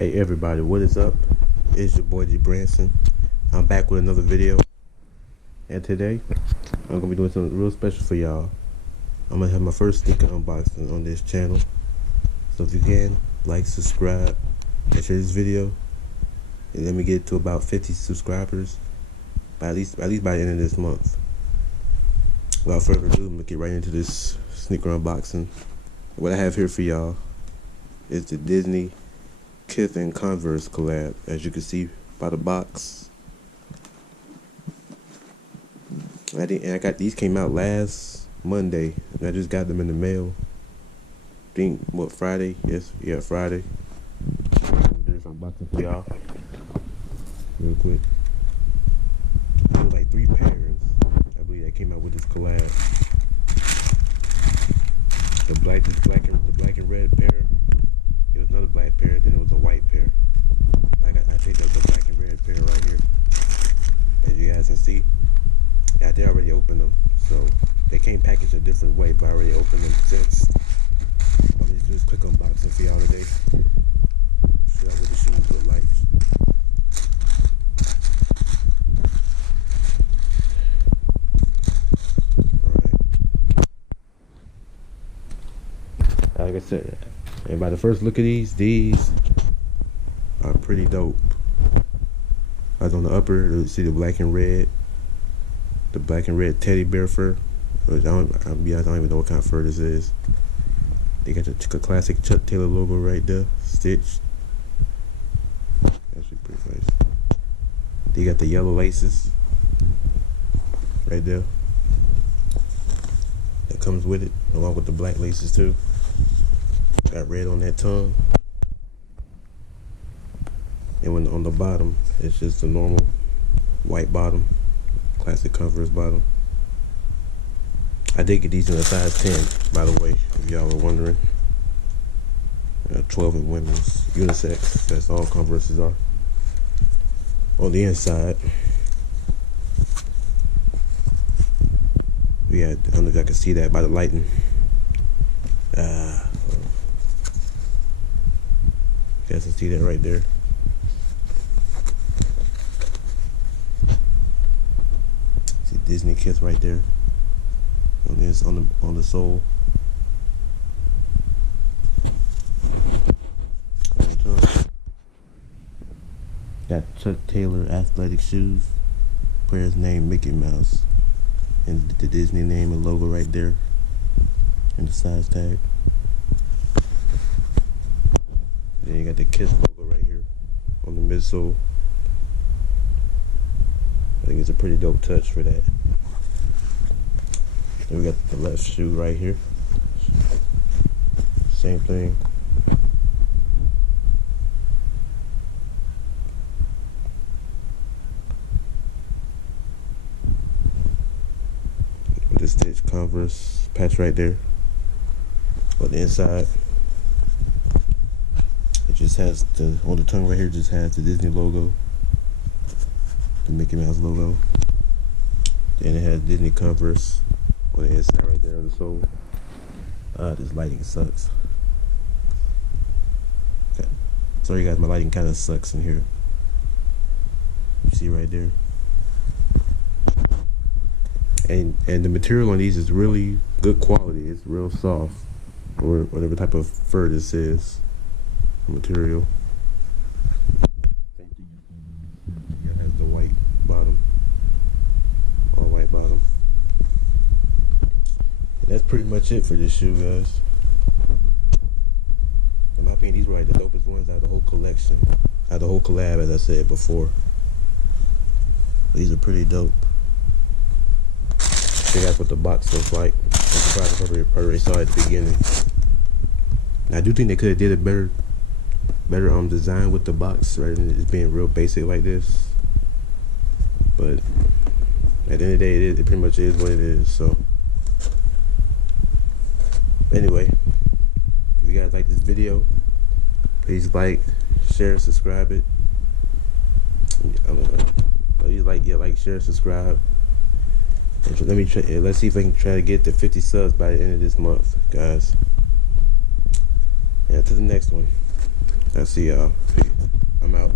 Hey everybody, what is up? It's your boy G Branson. I'm back with another video, and today I'm gonna be doing something real special for y'all. I'm gonna have my first sneaker unboxing on this channel. So if you can, like, subscribe, and share this video, and let me get to about 50 subscribers by at least by the end of this month. Without further ado, I'm gonna get right into this sneaker unboxing. What I have here for y'all is the Disney Kith and Converse collab, as you can see by the box. I got these, came out last Monday, and I just got them in the mail. I think what, Friday? Yes, yeah, Friday. Do this unboxing for y'all real quick. There was like 3 pairs, I believe, that came out with this collab. The black and red pair. It was another black pair, and then it was a white pair. I picked up the black and red pair right here. As you guys can see, I did already open them, so they came packaged a different way, but I already opened them since. I'm gonna just do this quick unboxing for y'all today. Show y'all what the shoes look like. Alright. Like I said, and by the first look of these are pretty dope. As on the upper, you see the black and red teddy bear fur. Which I'll be honest, I don't even know what kind of fur this is. They got the classic Chuck Taylor logo right there, stitched. Actually pretty nice. They got the yellow laces right there. That comes with it, along with the black laces too. Got red on that tongue. And when on the bottom, it's just a normal white bottom, classic Converse bottom. I did get these in a size 10, by the way, if y'all were wondering. 12 in women's, unisex. That's all Converses are. On the inside, we had, I don't know if y'all can see that by the lighting. You guys can see that right there. See Disney Kith right there on this, on the sole. Got Chuck Taylor athletic shoes. Pair's name Mickey Mouse, and the Disney name and logo right there, and the size tag. Then you got the Kith logo right here on the midsole. I think it's a pretty dope touch for that. Then we got the left shoe right here. Same thing. With the stitch Converse patch right there. On the inside, it just has on the tongue right here, just has the Disney logo, the Mickey Mouse logo. Then it has Disney Converse on the inside right there on the sole. This lighting sucks. Okay. Sorry guys, my lighting kind of sucks in here. You see right there. And the material on these is really good quality. It's real soft, or whatever type of fur this is. Material. It has the white bottom, all white bottom. And that's pretty much it for this shoe, guys. In my opinion, these were like the dopest ones out of the whole collection, out of the whole collab, as I said before. These are pretty dope. Check out what the box looks like. I'm surprised I already saw it at the beginning. And I do think they could have did a better design with the box rather than just being real basic like this. But at the end of the day, it pretty much is what it is. So anyway, if you guys like this video, please like, share, subscribe it. Please like, share, subscribe. And let's see if I can try to get to 50 subs by the end of this month, guys. And to the next one. I'll see y'all. Peace. I'm out.